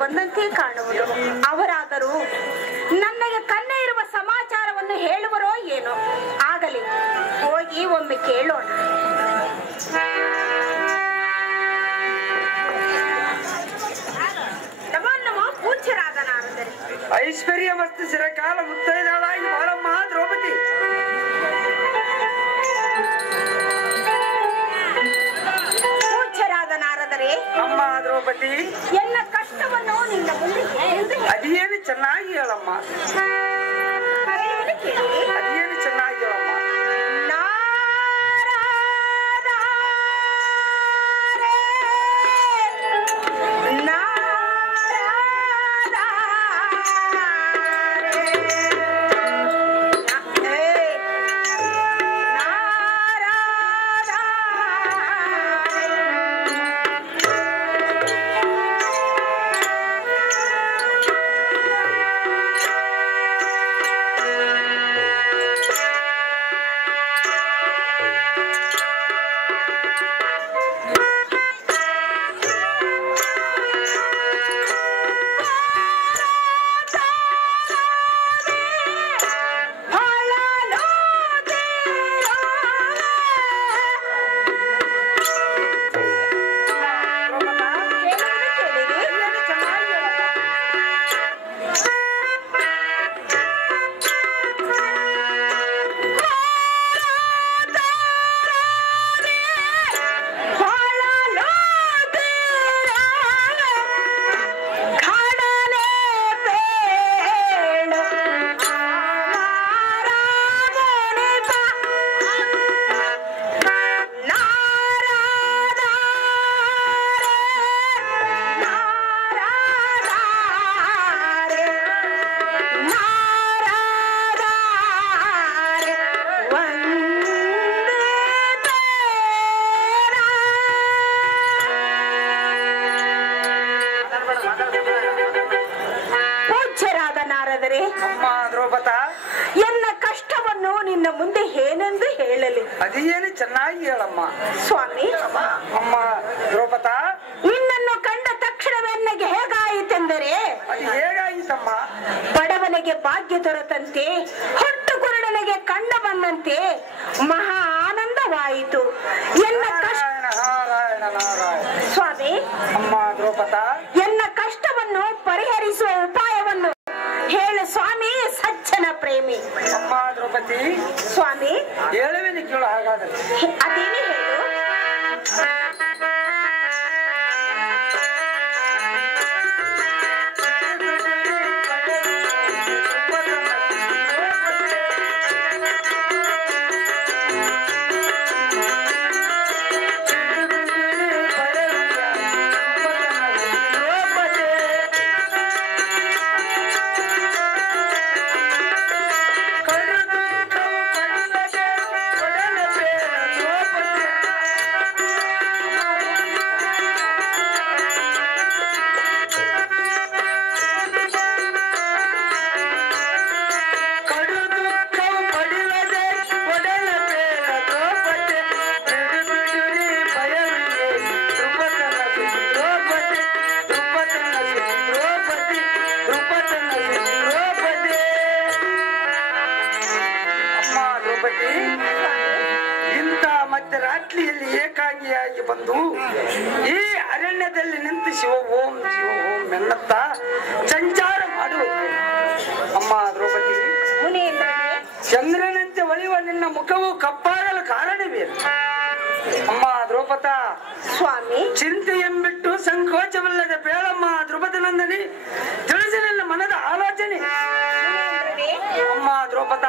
ಬಂದಂತೆ ಕಾಣುವುದು. ಅವರಾದರೂ ನನಗೆ ಕನ್ನೆ ಇರುವ ಸಮಾಚಾರವನ್ನು ಹೇಳುವರೋ ಏನೋ. ಆಗಲಿ, ಹೋಗಿ ಒಮ್ಮೆ ಕೇಳೋಣ. ನಮೋ ಪೂಜ್ಯರಾದ ನಾರದರೆ. ಐಶ್ವರ್ಯ ಮತ್ತು ಚಿರಕಾಲ ಮುತ್ತೈದಳಾಗಿ ಬಾಳಮ್ಮ ದ್ರೌಪದಿ. ಪೂಜ್ಯರಾದ ನಾರದರೆ. ಅಮ್ಮ ದ್ರೌಪದಿ, ಎಲ್ಲ ಕಷ್ಟವನ್ನು ನಿನ್ನ ಮುಂದೆ ಅದೇನು ಚೆನ್ನಾಗಿ ಹೇಳಮ್ಮ. ಅದೇನು ಚೆನ್ನಾಗಿ ಹೇಳಮ್ಮ. ಎಲ್ಲ ಕಷ್ಟವನ್ನು ನಿನ್ನ ಮುಂದೆ ಏನೆಂದು ಹೇಳಲಿ. ಅದೇನು ಚೆನ್ನಾಗಿ ಹೇಳಮ್ಮ. ಸ್ವಾಮಿ, ಅಮ್ಮ ದ್ರೌಪದ, ನಿನ್ನನ್ನು ಕಂಡ ತಕ್ಷಣವೇ ನನಗೆ ಹೇಗಾಯಿತೆಂದರೆ, ಅದು ಹೇಗಾಯಿತಮ್ಮ? ಬಡವನಿಗೆ ಭಾಗ್ಯ ದೊರೆತಂತೆ, ಹೊಟ್ಟು ಕುರುಡನಿಗೆ ಕಣ್ಣ ಬಂದಂತೆ ಮಹಾ ಆನಂದವಾಯಿತು. ಎಲ್ಲ ಕಷ್ಟ ಸ್ವಾಮಿ. ಅಮ್ಮ ದ್ರೌಪದ, ಎಲ್ಲ ಕಷ್ಟವನ್ನು ಪರಿಹರಿಸುವ ಉಪಾಯವನ್ನು ಹೇಳು ಸ್ವಾಮಿ, ಸಜ್ಜನ ಪ್ರೇಮಿ. ಅಮ್ಮ ದ್ರೌಪದಿ, ಸ್ವಾಮಿ ಹೇಳುವೇನೆ ಕೇಳು. ಹಾಗಾದರೆ ಅದೇನು ಹೇಳು. ವೇಗವಾಗಿಯಾಗಿ ಬಂದು ಈ ಅರಣ್ಯದಲ್ಲಿ ನಿಂತು ಶಿವ ಓಂ ಎನ್ನುತ್ತ ಸಂಚಾರ ಮಾಡುವುದು. ಅಮ್ಮ ದ್ರೌಪದಿ, ಚಂದ್ರನಂತೆ ಒಳೆಯುವ ನಿನ್ನ ಮುಖವು ಕಪ್ಪಾಗಲು ಕಾರಣವೇನು? ಅಮ್ಮ ದ್ರೌಪದ ಸ್ವಾಮಿ, ಚಿಂತೆಯನ್ಬಿಟ್ಟು ಸಂಕೋಚವಿಲ್ಲದೆ ಬೇಳಮ್ಮ ದ್ರೌಪದಿ ನಂದನಿ, ತಿಳಿಸಿ ನಿನ್ನ ಮನದ ಆಲೋಚನೆ. ಅಮ್ಮ ದ್ರೌಪದ,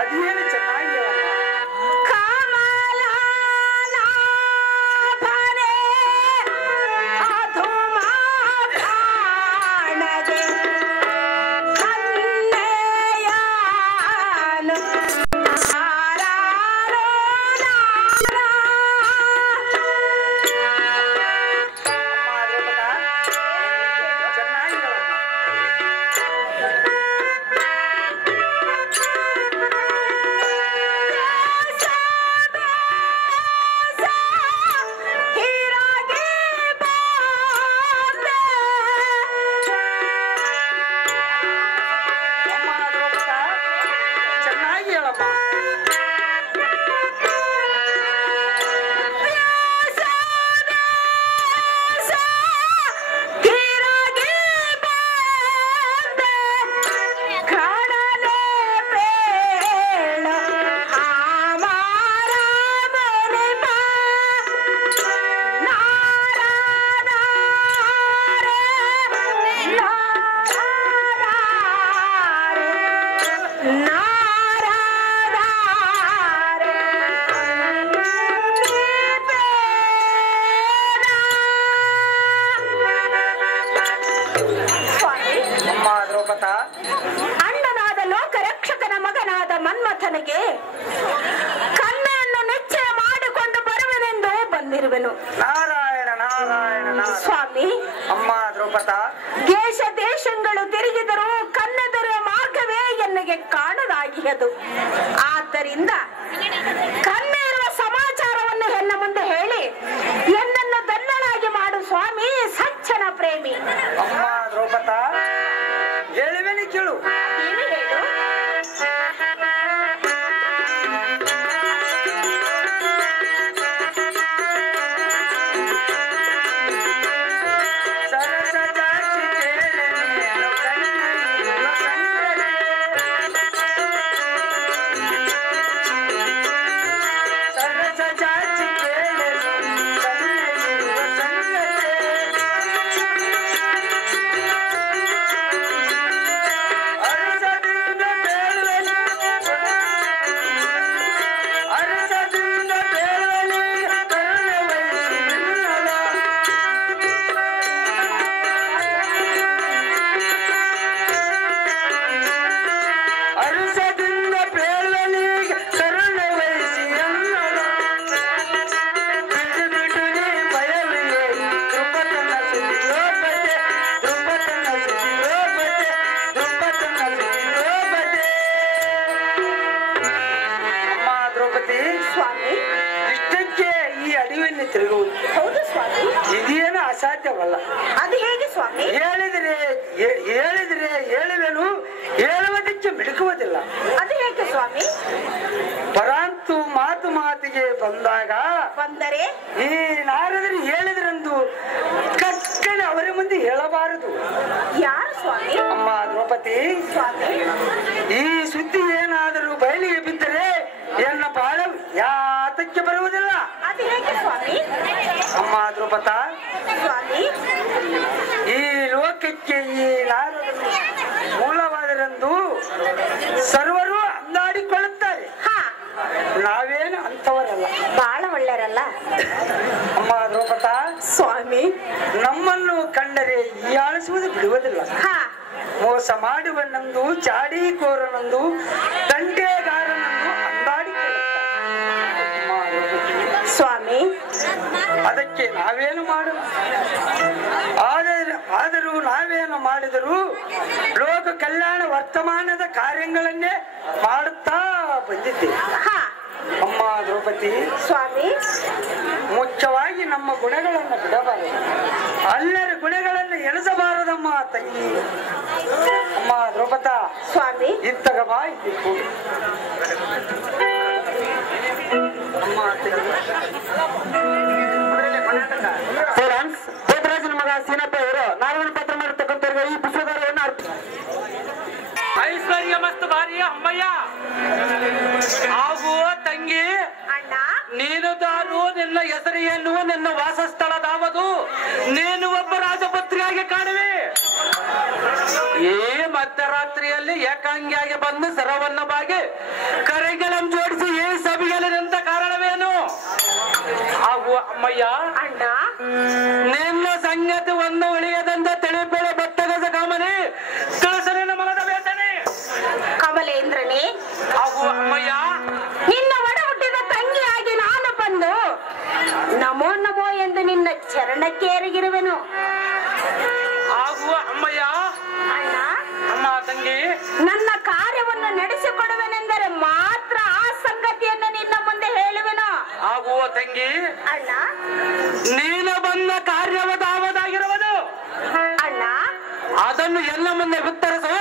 ಅದೇನು ಚೆನ್ನಾಗಿ ಅಣ್ಣನಾದ ಲೋಕರಕ್ಷಕನ ಮಗನಾದ ಮನ್ಮಥನಿಗೆ ಕನ್ನೆಯನ್ನು ನಿಶ್ಚಯ ಮಾಡಿಕೊಂಡು ಬರುವೆನೆಂದು ಬಂದಿರುವೆನು. ನಾರಾಯಣ ನಾರಾಯಣ ಸ್ವಾಮಿ, ಅಮ್ಮ ದ್ರೌಪದ, ದೇಶ ದೇಶಗಳು ತಿರುಗಿದರೂ ಕನ್ನೆದರ ಮಾರ್ಗವೇ ಎನ್ನಗೆ ಕಾಣದಾಗಿಯದು. ಆದ್ದರಿಂದ ಕನ್ನೆ ಇರುವ ಸಮಾಚಾರವನ್ನು ಎನ್ನ ಮುಂದೆ ಹೇಳಿ ಎನ್ನನ್ನು ದನ್ನಳಾಗಿ ಮಾಡು ಸ್ವಾಮಿ, ಸಜ್ಜನ ಪ್ರೇಮಿ. ಅಮ್ಮ ದ್ರೌಪದ, ಹೇಳುವೆನು ಕೇಳು. ಏನು ಹೇಳು? ಇದೇನು ಅಸಾಧ್ಯವಲ್ಲ. ಅದು ಹೇಗೆ ಸ್ವಾಮಿ? ಹೇಳಿದ್ರೆ ಹೇಳುವೆನು, ಹೇಳುವುದಕ್ಕೆ ಮಿಡುಕುವುದಿಲ್ಲ. ಅದು ಹೇಗೆ ಸ್ವಾಮಿ? ಪರಂತು ಮಾತಿಗೆ ಬಂದರೆ ಈ ನಾರದರು ಹೇಳಿದ್ರಂದು ಕಕ್ಕನೆ ಅವರ ಮುಂದೆ ಹೇಳಬಾರದು. ಯಾರು ಸ್ವಾಮಿ? ಅಮ್ಮ ದ್ರೌಪದಿ, ಈ ಸುದ್ದಿ ಏನಾದರೂ ಬಯಲಿಗೆ ಬಿದ್ದರೆ ಎನ್ನ ಬಾಳ ಯಾತಕ್ಕೆ ಬರುವುದಿಲ್ಲ. ಅದು ಹೇಗೆ ಸ್ವಾಮಿ? ಅಮ್ಮ ದ್ರೌಪದ, ಈ ಲೋಕಕ್ಕೆ ಈ ನಾರದರು ಮೂಲವಾದರೆಂದು ಸರ್ವರು ಅಂದಾಡಿಕೊಳ್ಳುತ್ತಾರೆ. ನಾವೇನು ಅಂತವರಲ್ಲ, ಬಹಳ ಒಳ್ಳೆಯರಲ್ಲ. ಅಮ್ಮ ದ್ರೌಪದ ಸ್ವಾಮಿ, ನಮ್ಮನ್ನು ಕಂಡರೆ ಹೀಯಾಳಿಸುವುದು ಬಿಡುವುದಿಲ್ಲ. ಮೋಸ ಮಾಡುವನಂದು, ಚಾಡಿಕೋರನಂದು, ತಂಟೆಗಾರನಂದು ಅಂದಾಡಿಕೊಳ್ಳುತ್ತಾರೆ. ಸ್ವಾಮಿ, ಅದಕ್ಕೆ ನಾವೇನು ಮಾಡಲ್ಲ. ಆದರೂ ನಾವೇನು ಮಾಡಿದರೂ ಲೋಕ ಕಲ್ಯಾಣ ವರ್ತಮಾನದ ಕಾರ್ಯಗಳನ್ನೇ ಮಾಡುತ್ತಾ ಬಂದಿದ್ದೇವೆ. ಅಮ್ಮ ದ್ರೌಪದಿ, ಸ್ವಾಮಿ, ಮುಖ್ಯವಾಗಿ ನಮ್ಮ ಗುಣಗಳನ್ನು ಬಿಡಬಾರದು, ಎಲ್ಲರ ಗುಣಗಳನ್ನು ಎಣಿಸಬಾರದಮ್ಮ ತಂಗಿ. ಅಮ್ಮ ದ್ರೌಪದ, ಸ್ವಾಮಿ, ಇತ್ತಗ ಬಾ ಇಲ್ಲಿ ಕೂಡು. ದೇವರಾಜನ ಮಗ ಸೀನಪ್ಪ ಅವರು ನಾರಾಯಣ ಪತ್ರ ಮಾಡಿರ್ತಕ್ಕಂಥವ್ರಿಗೆ ಈ ಪುಷ್ಪದಾರವನ್ನು ಐಶ್ವರ್ಯ ಮಸ್ತ್ ಭಾರಿ ಅಮ್ಮಯ್ಯ ಹಾಗೂ ತಂಗಿ ಅಣ್ಣ ನೀನು ತಾನು ನಿನ್ನ ಹೆಸರಿಯನ್ನು ನಿನ್ನ ವಾಸಸ್ಥಳದಾವದು ನೀನು ಒಬ್ಬ ರಾಜಪತ್ರಿಯಾಗಿ ಕಾಣುವೆ. ಈ ಮಧ್ಯರಾತ್ರಿಯಲ್ಲಿ ಏಕಾಂಗಿಯಾಗಿ ಬಂದು ಸರವನ್ನ ಬಾಗಿ ಕರೆಗಳನ್ನು ಜೋಡಿಸಿ ಈ ಸಭೆಯಲ್ಲಿ ನಿಂತ ಕಾರಣವೇನು? ಹಾಗೂ ಅಮ್ಮಯ್ಯ ಅಣ್ಣ ನಿನ್ನ ಸಂಗತಿ ಒಂದು ಉಳಿಯದಂತ ತಿಳಿಬೇಳೆ ಬತ್ತಗದ ಕಾಮನೆ ತಿಳಿಸಲಿನ ಮನದ ವೇದನೆ. ಕಮಲೇಂದ್ರನೇ ಹಾಗೂ ಅಮ್ಮಯ್ಯ ನಿನ್ನ ಒಡ ಹುಟ್ಟಿದ ತಂಗಿಯಾಗಿ ನಾನು ಬಂದು ನಮೋ ನಮೋ ಎಂದು ನಿನ್ನ ಚರಣಕ್ಕೆ ಎರಗಿರುವೆನು. ಹಾಗೂ ಅಮ್ಮಯ್ಯ ಅಣ್ಣ ಅಮ್ಮ ತಂಗಿ ನನ್ನ ಕಾರ್ಯವನ್ನು ನಡೆಸಿಕೊಡುವೆನೆಂದರೆ ಮಾತ್ರ ಆ ಸಂಗತಿಯನ್ನು ನಿನ್ನ ಮುಂದೆ ಹೇಳುವೆನು. ಹಾಗೂ ತಂಗಿ ಅಣ್ಣ ನೀನು ಬಂದ ಕಾರ್ಯವದಾವದಾಗಿರುವುದು ಅಣ್ಣ ಅದನ್ನು ಎಲ್ಲ ಮುಂದೆ ವಿಸ್ತರಿಸು,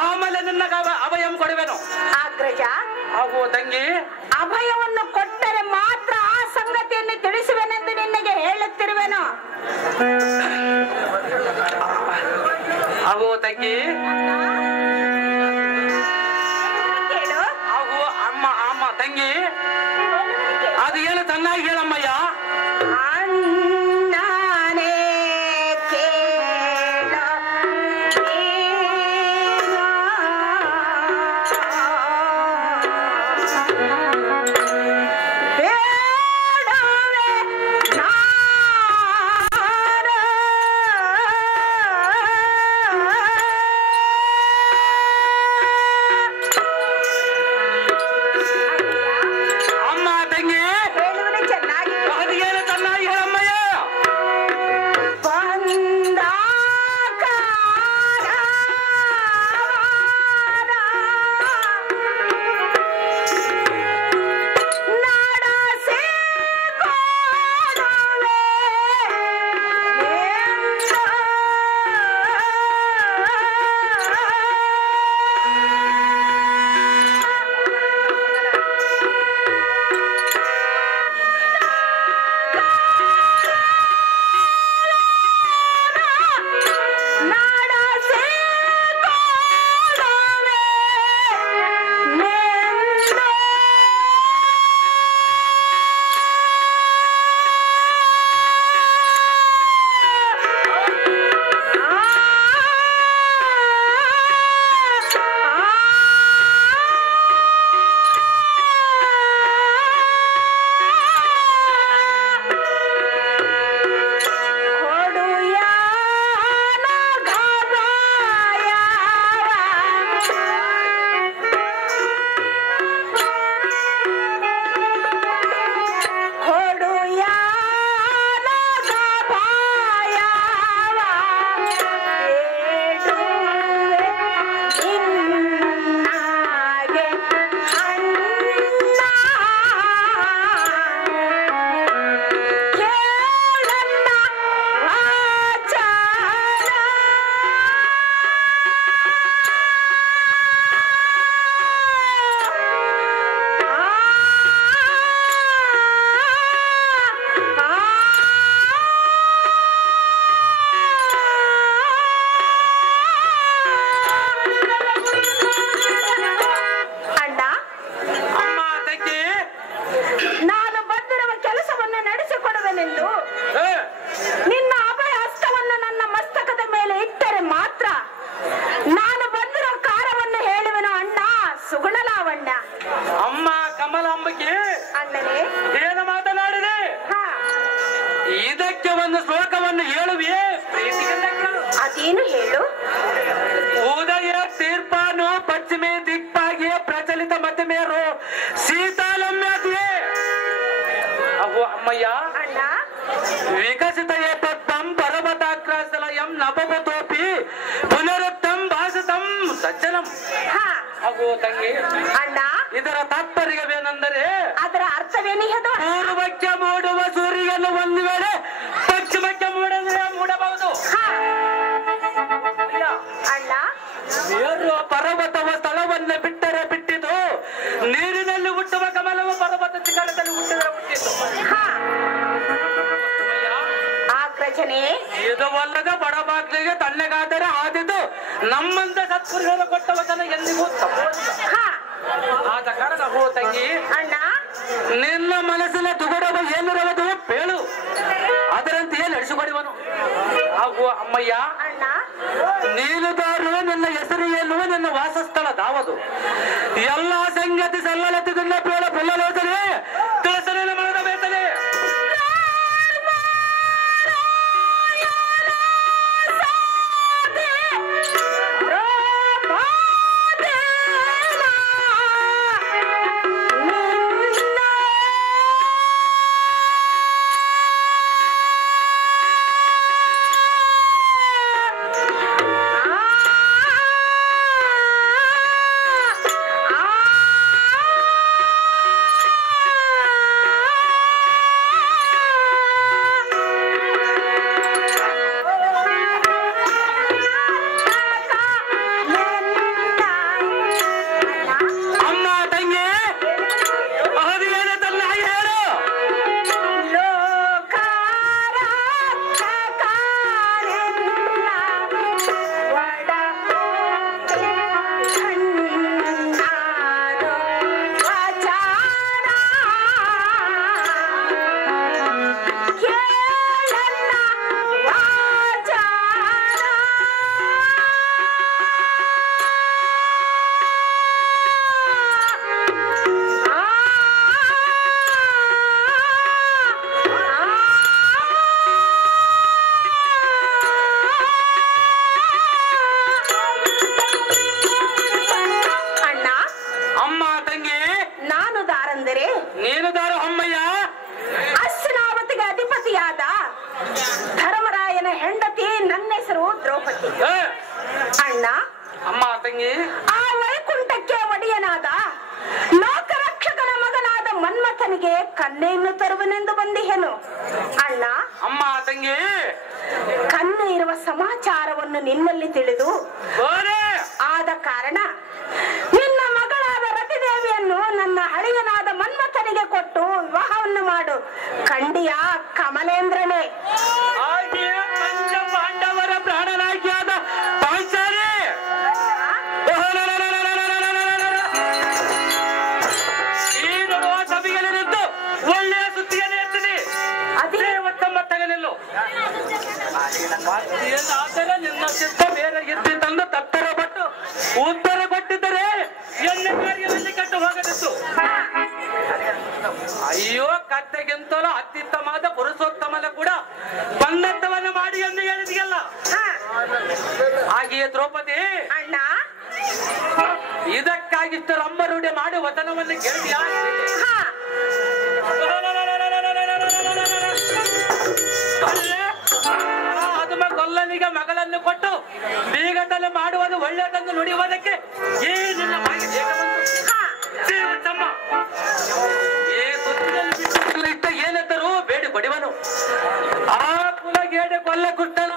ಆಮೇಲೆ ನಿನ್ನ ಅಭಯಂ ಕೊಡುವೆನು. ಅಗ್ರಜ ಹಾಗೂ ತಂಗಿ ಅಭಯವನ್ನು ಕೊಟ್ಟರೆ ಮಾತ್ರ ಆ ಸಂಗತಿಯನ್ನು ತಿಳಿಸುವೆನೆಂದು ನಿನಗೆ ಹೇಳುತ್ತಿರುವೆನು. ಹಾಗೂ ತಂಗಿ ಕೇಳು ಹಾಗೂ ಅಮ್ಮ ಅಮ್ಮ ತಂಗಿ ಅದು ಏನು ಚೆನ್ನಾಗಿ ಹೇಳಮ್ಮಯ್ಯ. ಅಣ್ಣನೇ ಕೇಳು ಬೇಡವೇ ಅಮ್ಮ ತಂಗಿ ಹೇಳುವನೆ ಚೆನ್ನಾಗಿ ಅದು ಏನು ಚೆನ್ನಾಗಿ ಹೇಳಮ್ಮಯ್ಯ. ಏನು ಹೇಳು? ಉದಯ ತೀರ್ಪಾನು ಪಶ್ಚಿಮೆ ದಿಕ್ಪಾಗಿ ಪ್ರಚಲಿತ ಮಧ್ಯಮೇರು ಶೀತಾಲಮ್ಯಾತಿಯೇ ಅವು ಅಮ್ಮಯ್ಯ ಅಣ್ಣ ವಿಕಸಿತ ಏತಂ ಪರ್ವತಾಕ್ರಾಸಲಯಂ ನಭವತೋಪಿ ಪುನರುತ್ತಂ ಭಾಸತಂ ಸಜ್ಜನಂ. ಅವು ತಂಗಿ ಅಣ್ಣ ಇದರ ತಾತ್ಪರ್ಯವೇನೆಂದರೆ ಅದರ ಅರ್ಥವೇನಿಹದು? ಪೂರ್ವಕ್ಕೆ ಮೂಡುವ ಸೂರ್ಯನು ಒಂದು ವೇಳೆ ಪಶ್ಚಿಮಕ್ಕೆ ಮೂಡಬಹುದು. ಅಣ್ಣ ನೀರು ಪರ್ವತವ ಸ್ಥಳವನ್ನು ಬಿಟ್ಟರೆ ಬಿಟ್ಟಿತು, ನೀರಿನಲ್ಲಿ ಹುಟ್ಟುವ ಕಮಲವು ಪರ್ವತ ಶಿಖರದಲ್ಲಿ ಹುಟ್ಟಿದ ನಮ್ಮಂತ ಸತ್ಪುರುಷರು ಕೊಟ್ಟ ವಚನ ಎಂದಿಗೂ ತಪ್ಪುವುದಿಲ್ಲ. ಹಾ ಆದ ಕಾರಣ ಹೋ ತಂಗಿ, ಅಣ್ಣ ನಿನ್ನ ಮನಸ್ಸಿನ ದುಗುಡವು ಏನಿರುವುದು ಬೇಳು, ಅದರಂತೆಯೇ ನಡೆಸಿಕೊಡುವನು. ಹಾಗೂ ಅಮ್ಮಯ್ಯ, ಅಣ್ಣ ನೀನುದಾರು ನಿನ್ನ ಹೆಸರು ಏನು, ನಿನ್ನ ವಾಸಸ್ಥಳ ದಾವದು, ಎಲ್ಲಾ ಸಂಗತಿ ಸಲ್ಲಲತ್ತಿದಿಂದ ಬೇಡ ಬೆಲ್ಲಲೋಚನೆ ತಿಳಿಸಲಿಲ್ಲ ಮನದ ಬೇತನೆ. ಅಣ್ಣ ಅಮ್ಮ ತಂಗಿ, ಆ ವೈಕುಂಠಕ್ಕೆ ಒಡೆಯನಾದ ಲೋಕರಕ್ಷಕನ ಮಗನಾದ ಮನ್ಮಥನಿಗೆ ಕನ್ನೆಯನ್ನು ತರುವನೆಂದು ಬಂದಿಹೆನು. ಅಣ್ಣ ಅಮ್ಮ ತಂಗಿ, ಕನ್ನೆ ಇರುವ ಸಮಾಚಾರವನ್ನು ನಿನ್ನಲ್ಲಿ ತಿಳಿದು ಆದ ಕಾರಣ ನಿನ್ನ ಮಗಳಾದ ರತಿದೇವಿಯನ್ನು ನನ್ನ ಹಳೆಯನಾದ ಮನ್ಮಥನಿಗೆ ಕೊಟ್ಟು ವಿವಾಹವನ್ನು ಮಾಡು. ಖಂಡಿಯ ಕಮಲೇಂದ್ರನೇ. ಪಂಚ ಪಾಂಡವರ ಪ್ರಾಣನಾಗಿಯಾದ ಪಾಂಚಾಲಿ ಈ ನೋಡುವ ಸಭೆಯಲ್ಲಿ ನಿಂತು ಒಳ್ಳೆಯ ಸುದ್ದಿಯನ್ನು ಎತ್ತಿದೆ. ಅದೇ ಒತ್ತೊಂಬತ್ತಗಲಿಲ್ಲ ನಿನ್ನ ಚಿತ್ತ ಬೇರೆ ಎತ್ತಿ ತಂದು ತತ್ತರ ಪಟ್ಟು ಉತ್ತರ ಕೊಟ್ಟಿದ್ದರೆ ಎಲ್ಲ ಕಾರ್ಯದಲ್ಲಿ ಕೆಟ್ಟು ಹೋಗದಿತ್ತು. ಅಯ್ಯೋ, ಕತ್ತೆಗಿಂತಲೂ ಅತ್ಯುತ್ತಮವಾದ ಪುರುಷೋತ್ತಮನ ಕೂಡ ಬಂಧತ್ವವನ್ನು ಮಾಡಿ ಎಂದು ಹೇಳಿದೆಯಲ್ಲ. ಹಾಗೆಯೇ ದ್ರೌಪದಿ, ಅಣ್ಣ ಇದಕ್ಕಾಗಿಷ್ಟು ರಂಬರೂಢಿ ಮಾಡಿ ವಚನವನ್ನು ಕೇಳಿದ್ಯಾ? ಅದುಮ ಕೊಲ್ಲನಿಗೆ ಮಗಳನ್ನು ಕೊಟ್ಟು ಬೀಗದಲ್ಲಿ ಮಾಡುವುದು ಒಳ್ಳೆಯದನ್ನು ನುಡಿಯುವುದಕ್ಕೆ ಈ ನಿನ್ನ ಬಾಯಿಗೆ ಬೇಗ ಬಂತು. ಇಷ್ಟ ಏನೆಂದರೂ ಬೇಡಿ ಬಡಿವನು. ಆ ಕುಲಗೇಡೆ ಕೊಲ್ಲ ಕುಟ್ಟನ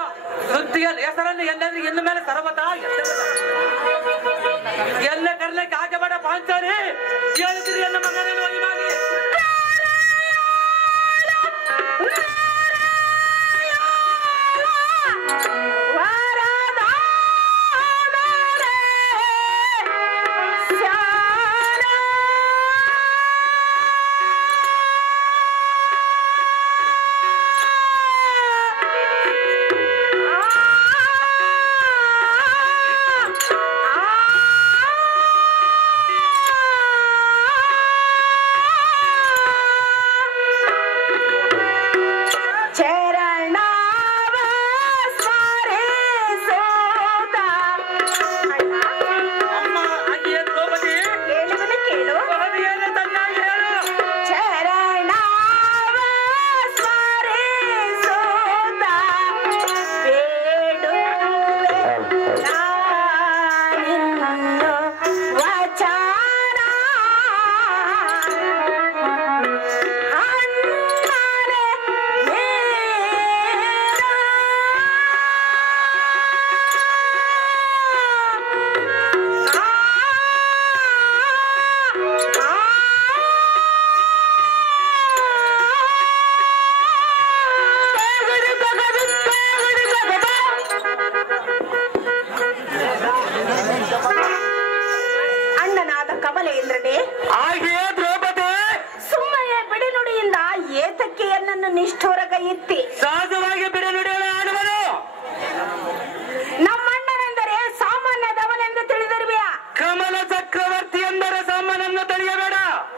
ಸುದ್ದಿಯ ಹೆಸರನ್ನು ಎಲ್ಲರಿಗೂ ಇನ್ನು ಮೇಲೆ ಸರ್ವತಾ ಎಲ್ಲ ಕರ್ಲಿಕ್ಕೆ ಆಗೆ ಬೇಡ ಪಾಂಚಾಲಿ ಹೇಳಿದ್ರಿ ಎನ್ನ ಮಗನನ್ನು ಒಯ್ಮಾಗಿ.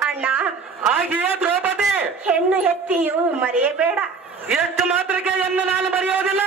ಅಣ್ಣ, ಹಾಗೆಯೇ ದ್ರೌಪದಿ ಹೆಣ್ಣು ಹೆತ್ತಿಯು ಮರೆಯಬೇಡ. ಎಷ್ಟು ಮಾತ್ರಕ್ಕೆ ಎನ್ನು ನಾನು ಮರೆಯೋದಿಲ್ಲ.